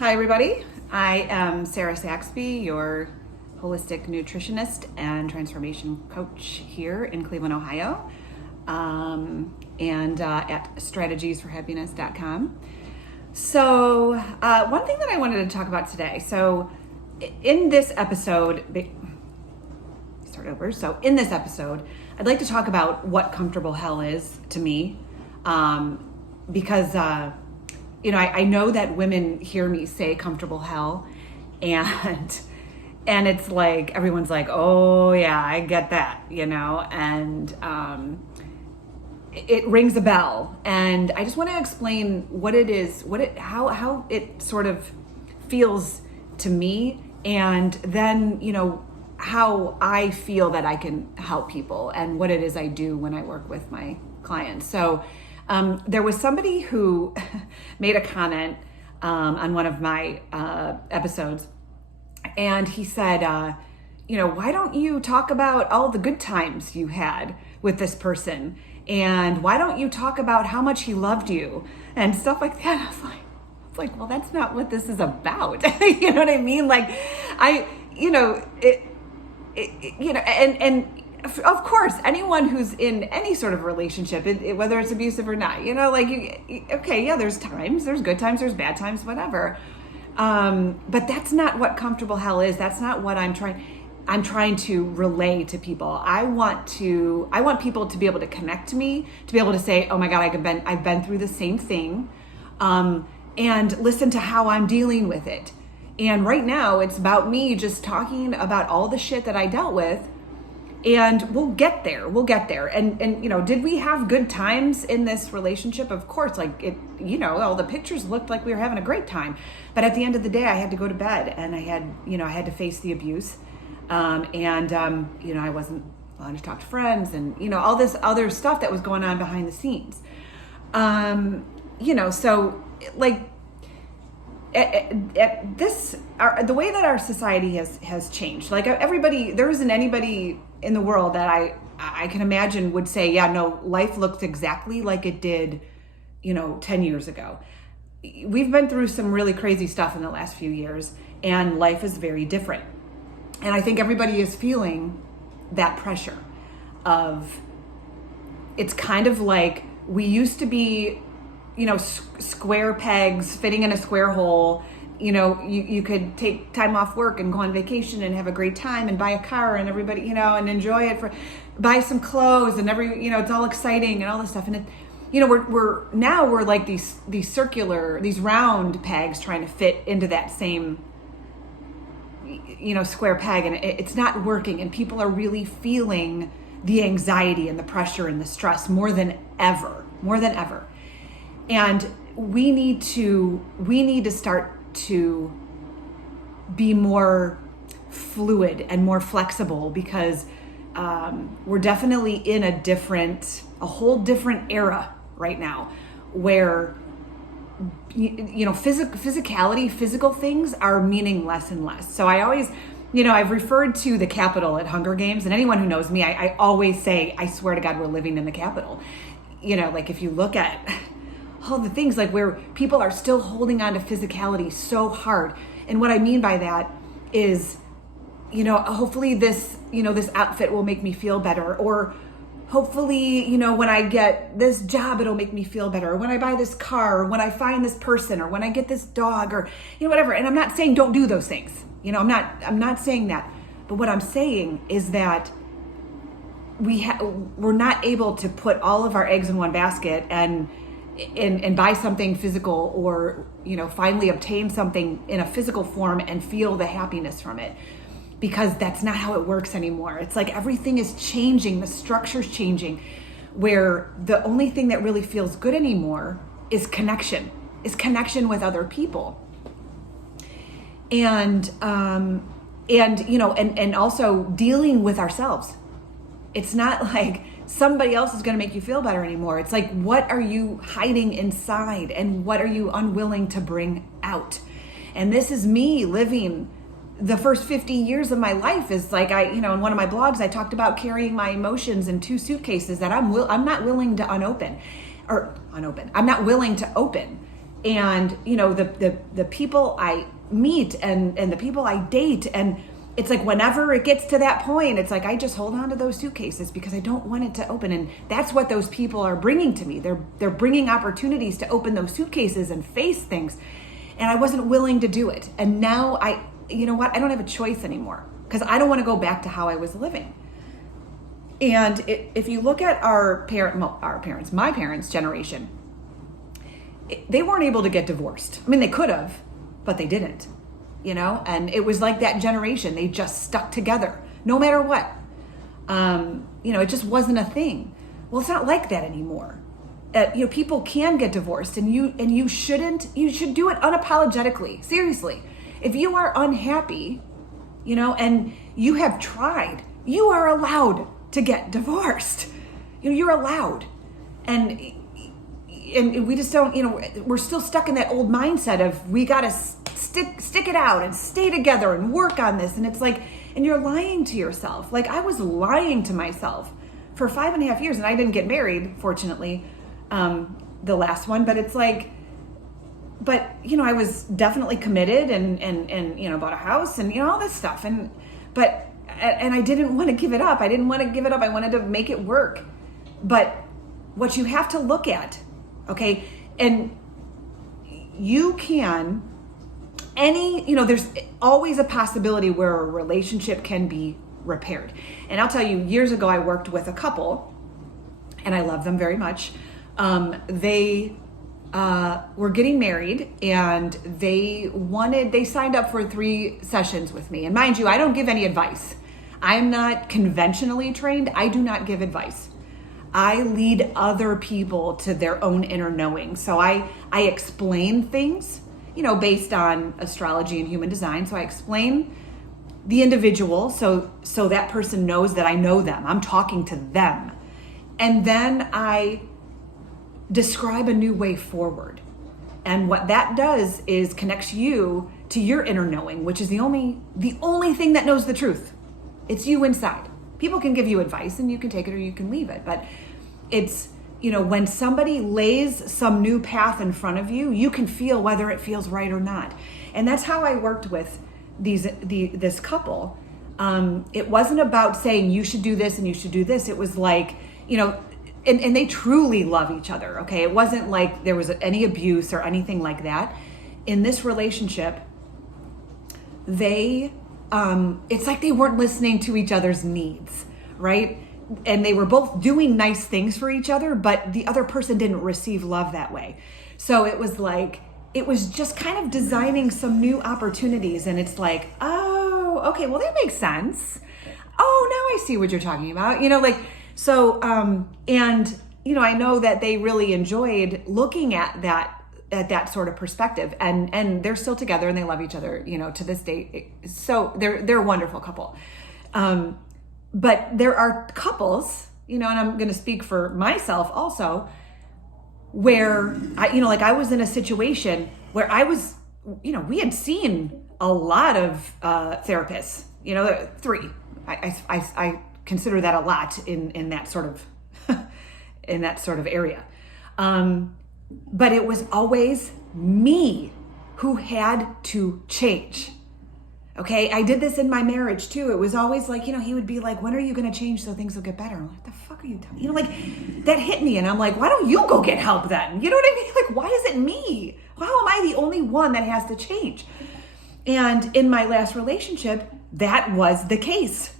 Hi, everybody. I am Sarah Saxby, your holistic nutritionist and transformation coach here in Cleveland, Ohio, and at strategiesforhappiness.com. So, one thing that I wanted to talk about today. So, in this episode, in this episode, I'd like to talk about what comfortable hell is to me, because I know that women hear me say comfortable hell, and it's like everyone's like, oh yeah, I get that, and it rings a bell. And I just want to explain what it is, how it sort of feels to me, and then how I feel that I can help people and what it is I do when I work with my clients. So there was somebody who made a comment on one of my episodes, and he said, why don't you talk about all the good times you had with this person? And why don't you talk about how much he loved you and stuff like that? I was like, well, that's not what this is about. You know what I mean? Like, and of course, anyone who's in any sort of relationship, whether it's abusive or not, there's times, there's good times, there's bad times, whatever. But that's not what comfortable hell is. That's not what I'm trying to relay to people. I want people to be able to connect to me, to be able to say, oh my God, I've been through the same thing, and listen to how I'm dealing with it. And right now it's about me just talking about all the shit that I dealt with. And we'll get there. And did we have good times in this relationship? Of course, all the pictures looked like we were having a great time. But at the end of the day, I had to go to bed, and I had to face the abuse. I wasn't allowed to talk to friends, and, all this other stuff that was going on behind the scenes. The way that our society has changed, like everybody, there isn't anybody in the world that I can imagine would say, yeah, no, life looks exactly like it did, 10 years ago. We've been through some really crazy stuff in the last few years, and life is very different. And I think everybody is feeling that pressure of, it's kind of like we used to be, square pegs fitting in a square hole. You could take time off work and go on vacation and have a great time and buy a car and everybody, and enjoy it, buy some clothes and it's all exciting and all this stuff. And we're like these circular, these round pegs trying to fit into that same, square peg, and it's not working. And people are really feeling the anxiety and the pressure and the stress more than ever. And we need to start to be more fluid and more flexible, because we're definitely in a whole different era right now, where physicality, physical things are meaning less and less. So I always, I've referred to the Capitol at Hunger Games, and anyone who knows me, I always say, I swear to God, we're living in the Capitol. If you look at all the things, like where people are still holding on to physicality so hard. And what I mean by that is, hopefully this outfit will make me feel better, or hopefully, when I get this job, it'll make me feel better, or when I buy this car, or when I find this person, or when I get this dog, or, whatever. And I'm not saying don't do those things. I'm not saying that. But what I'm saying is that we're not able to put all of our eggs in one basket and buy something physical, or finally obtain something in a physical form and feel the happiness from it, because that's not how it works anymore. It's like everything is changing, the structure's changing, where the only thing that really feels good anymore is connection with other people, and also dealing with ourselves. It's not like somebody else is going to make you feel better anymore. It's like, what are you hiding inside, and what are you unwilling to bring out? And this is me living the first 50 years of my life. Is like, in one of my blogs, I talked about carrying my emotions in 2 suitcases that I'm not willing to unopen. I'm not willing to open. and the people I meet and the people I date, and it's like whenever it gets to that point, it's like I just hold on to those suitcases because I don't want it to open. And that's what those people are bringing to me. They're bringing opportunities to open those suitcases and face things, and I wasn't willing to do it. And now you know what, I don't have a choice anymore because I don't want to go back to how I was living. And if you look at my parents' generation, they weren't able to get divorced. I mean, they could have, but they didn't, and it was like that generation. They just stuck together no matter what. It just wasn't a thing. Well, it's not like that anymore. People can get divorced, and you should do it unapologetically. Seriously. If you are unhappy, and you have tried, you are allowed to get divorced. You're allowed. And we just don't, we're still stuck in that old mindset of we got to stick it out and stay together and work on this. And it's like, and you're lying to yourself. Like I was lying to myself for 5.5 years, and I didn't get married, fortunately, the last one, but it's like, I was definitely committed and bought a house and, all this stuff. And I didn't want to give it up. I wanted to make it work. But what you have to look at, okay, and you can, there's always a possibility where a relationship can be repaired. And I'll tell you, years ago, I worked with a couple, and I love them very much. They were getting married, and they signed up for 3 sessions with me. And mind you, I don't give any advice. I'm not conventionally trained. I do not give advice. I lead other people to their own inner knowing. So I explain things, based on astrology and human design. So I explain the individual so that person knows that I know them. I'm talking to them. And then I describe a new way forward. And what that does is connects you to your inner knowing, which is the only thing that knows the truth. It's you inside. People can give you advice and you can take it or you can leave it. But it's, when somebody lays some new path in front of you, you can feel whether it feels right or not. And that's how I worked with this couple. It wasn't about saying you should do this and you should do this. It was like, and they truly love each other, okay? It wasn't like there was any abuse or anything like that. In this relationship, it's like they weren't listening to each other's needs, right? And they were both doing nice things for each other, but the other person didn't receive love that way. So it was just kind of designing some new opportunities. And it's like, oh, okay, well, that makes sense. Oh, now I see what you're talking about. I know that they really enjoyed looking at that sort of perspective, and they're still together and they love each other, to this day. So they're a wonderful couple. But there are couples, and I'm going to speak for myself also, where I was in a situation where I was, we had seen a lot of therapists, 3. I consider that a lot in that sort of area. But it was always me who had to change. Okay, I did this in my marriage too. It was always like, he would be like, when are you going to change so things will get better? I'm like, what the fuck are you telling? That hit me. And I'm like, why don't you go get help then? You know what I mean? Like, why is it me? How am I the only one that has to change? And in my last relationship, that was the case.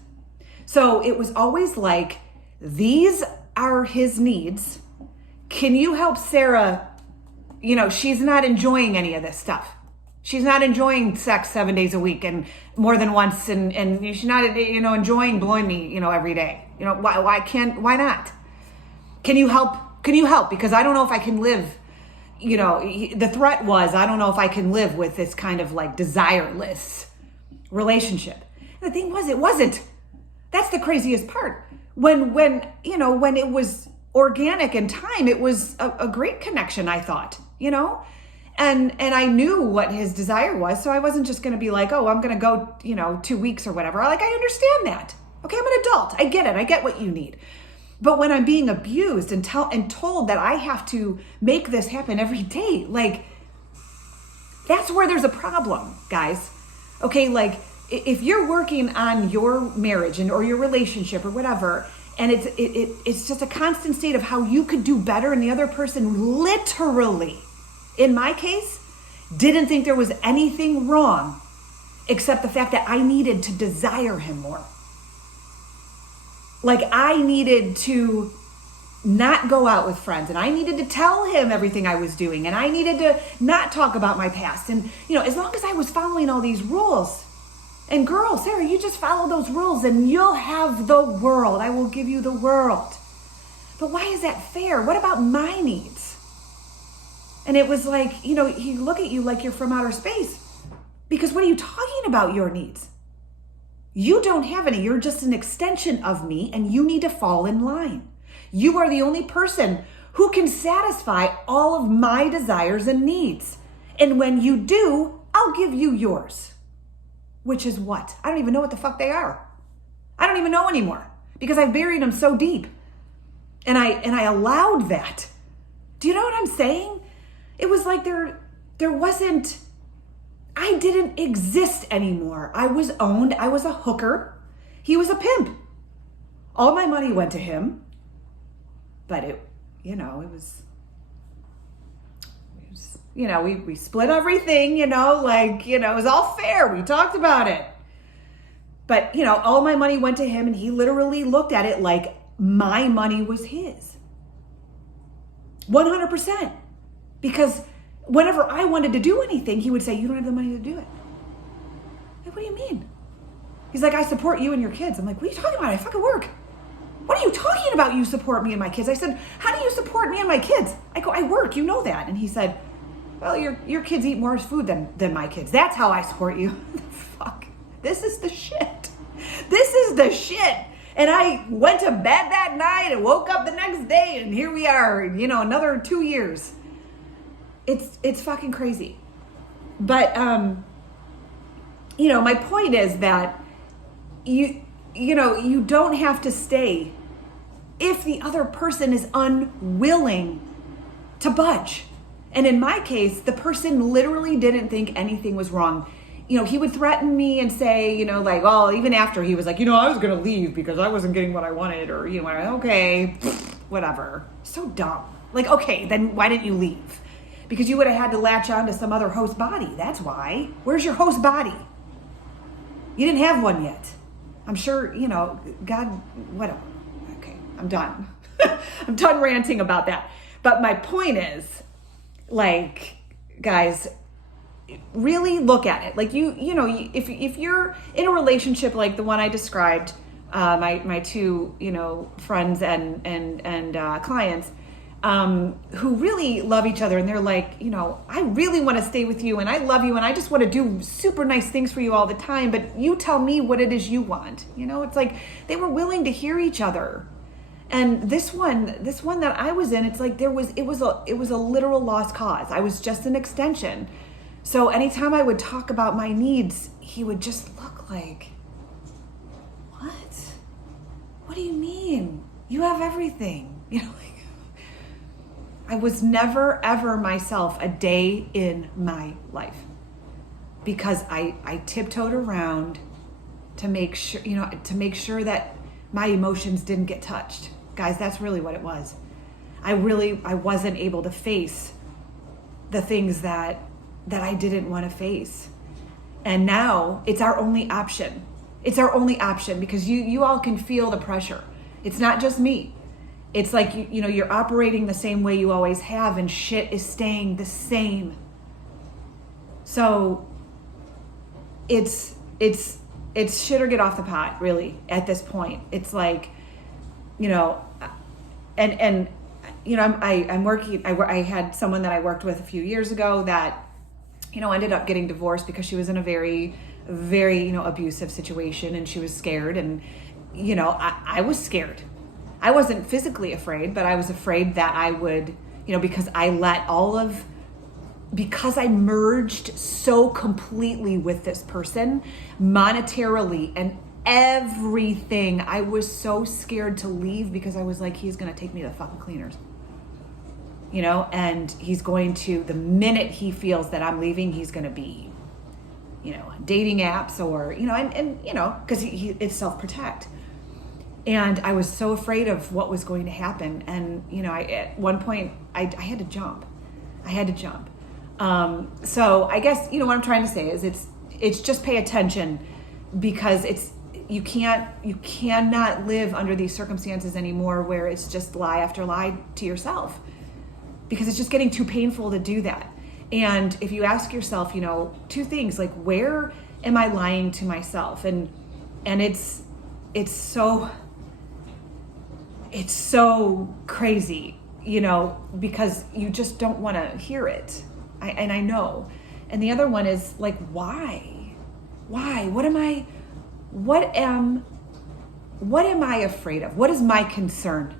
So it was always like, these are his needs. Can you help Sarah? She's not enjoying any of this stuff. She's not enjoying sex 7 days a week and more than once. And she's not, enjoying blowing me, every day. Why not? Can you help? Because I don't know if I can live, the threat was, I don't know if I can live with this kind of like desireless relationship. And the thing was, it wasn't. That's the craziest part. When it was organic in time, it was a great connection, I thought, and I knew what his desire was. So I wasn't just going to be like, oh, I'm going to go, 2 weeks or whatever. Like, I understand that. Okay. I'm an adult. I get it. I get what you need. But when I'm being abused and told that I have to make this happen every day, like, That's where there's a problem, guys. Okay, like if you're working on your marriage or your relationship or whatever, and it's just a constant state of how you could do better, and the other person literally, in my case, didn't think there was anything wrong except the fact that I needed to desire him more. Like I needed to not go out with friends, and I needed to tell him everything I was doing, and I needed to not talk about my past. And, as long as I was following all these rules, and girl, Sarah, you just follow those rules and you'll have the world. I will give you the world. But why is that fair? What about my needs? And it was like, he look at you like you're from outer space. Because what are you talking about, your needs? You don't have any. You're just an extension of me, and you need to fall in line. You are the only person who can satisfy all of my desires and needs. And when you do, I'll give you yours. Which is what? I don't even know what the fuck they are. I don't even know anymore because I've buried them so deep. And I allowed that. Do you know what I'm saying? It was like there wasn't, I didn't exist anymore. I was owned. I was a hooker. He was a pimp. All my money went to him. But it was we split everything, it was all fair. We talked about it. But, all my money went to him, and he literally looked at it like my money was his. 100%. Because whenever I wanted to do anything, he would say, you don't have the money to do it. Like, what do you mean? He's like, I support you and your kids. I'm like, what are you talking about? I fucking work. What are you talking about? You support me and my kids. I said, how do you support me and my kids? I go, I work, you know that. And he said, well, your kids eat more food than my kids. That's how I support you. Fuck. This is the shit. This is the shit. And I went to bed that night and woke up the next day, and here we are, another 2 years. It's fucking crazy. But, my point is that you don't have to stay if the other person is unwilling to budge. And in my case, the person literally didn't think anything was wrong. He would threaten me and say, even after he was like, I was going to leave because I wasn't getting what I wanted, or, okay, whatever. So dumb. Like, okay, then why didn't you leave? Because you would have had to latch on to some other host body. That's why. Where's your host body? You didn't have one yet. I'm sure, God, whatever. Okay, I'm done. I'm done ranting about that. But my point is, guys, really look at it. Like if you're in a relationship like the one I described, my two, friends and clients, who really love each other, and they're like, I really want to stay with you, and I love you, and I just want to do super nice things for you all the time, but you tell me what it is you want. It's like they were willing to hear each other. And this one that I was in, it's like it was a literal lost cause. I was just an extension. So anytime I would talk about my needs, he would just look like, what? What do you mean? You have everything. I was never, ever myself a day in my life because I tiptoed around to make sure that my emotions didn't get touched. Guys, that's really what it was. I wasn't able to face the things that I didn't want to face. And now it's our only option. It's our only option because you all can feel the pressure. It's not just me. It's like, you're operating the same way you always have, and shit is staying the same. So it's shit or get off the pot, really, at this point. It's like, I'm working, I had someone that I worked with a few years ago that, ended up getting divorced because she was in a very, very, abusive situation, and she was scared. And, I was scared. I wasn't physically afraid, but I was afraid that I would, because I merged so completely with this person monetarily and everything. I was so scared to leave because I was like, he's going to take me to the fucking cleaners. and he's going to, the minute he feels that I'm leaving, he's going to be, dating apps or, because it's self-protect. And I was so afraid of what was going to happen. And, at one point I had to jump. So I guess, what I'm trying to say is it's just pay attention, because you cannot live under these circumstances anymore where it's just lie after lie to yourself, because it's just getting too painful to do that. And if you ask yourself, two things, like, where am I lying to myself? And it's so crazy, because you just don't want to hear it. I know. And the other one is like, why? What am I afraid of? What is my concern?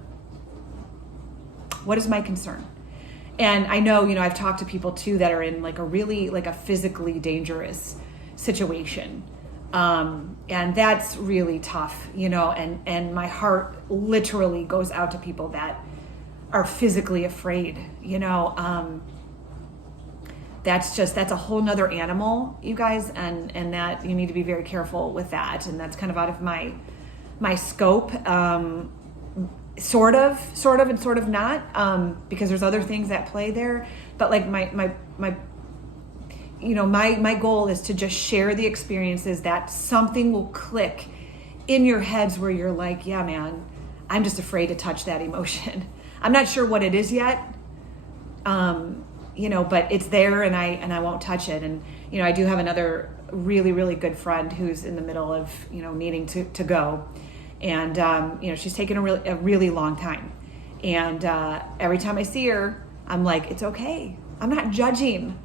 And I know, I've talked to people too that are in like a physically dangerous situation. And that's really tough, and my heart literally goes out to people that are physically afraid, that's a whole nother animal, you guys. And that you need to be very careful with that. And that's kind of out of my scope, sort of and sort of not, because there's other things at play there. But like my goal is to just share the experiences that something will click in your heads where you're like, yeah, man, I'm just afraid to touch that emotion. I'm not sure what it is yet, but it's there, and I won't touch it. And, I do have another really, really good friend who's in the middle of, needing to go. And, she's taken a really long time. And every time I see her, I'm like, it's okay. I'm not judging.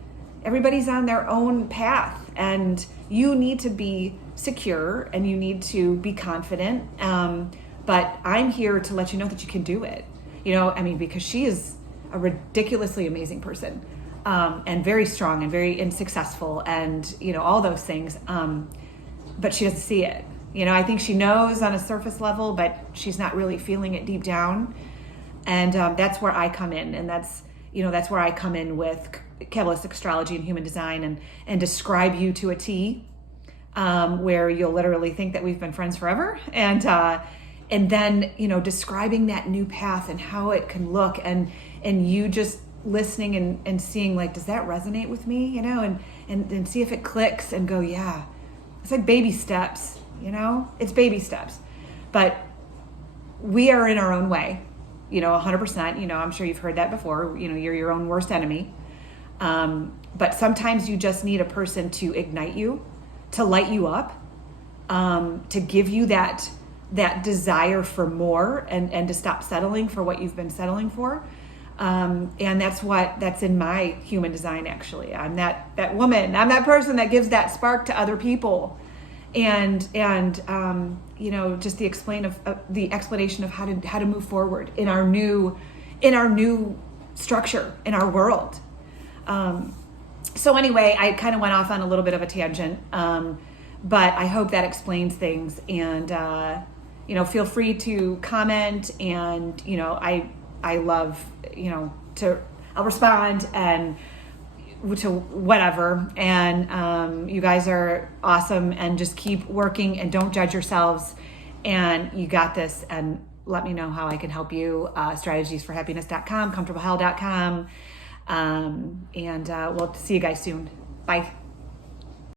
Everybody's on their own path, and you need to be secure and you need to be confident. But I'm here to let you know that you can do it. Because she is a ridiculously amazing person, and very strong and successful, and, all those things. But she doesn't see it. I think she knows on a surface level, but she's not really feeling it deep down. And that's where I come in. And that's where I come in with Kabbalistic astrology and human design, and describe you to a T, where you'll literally think that we've been friends forever. And then, describing that new path and how it can look, and you just listening and seeing, like, does that resonate with me, and see if it clicks, and go, yeah. It's like baby steps, it's baby steps, but we are in our own way, 100%, I'm sure you've heard that before, you're your own worst enemy. But sometimes you just need a person to ignite you, to light you up, to give you that desire for more, and to stop settling for what you've been settling for. And that's in my human design, actually. I'm that woman, I'm that person that gives that spark to other people. And just the explanation of how to move forward in our new structure, in our world. So anyway, I kind of went off on a little bit of a tangent, but I hope that explains things. And feel free to comment, and I love I'll respond and to whatever. And you guys are awesome, and just keep working, and don't judge yourselves, and you got this. And let me know how I can help you. Strategiesforhappiness.com, comfortablehell.com. And we'll see you guys soon. Bye.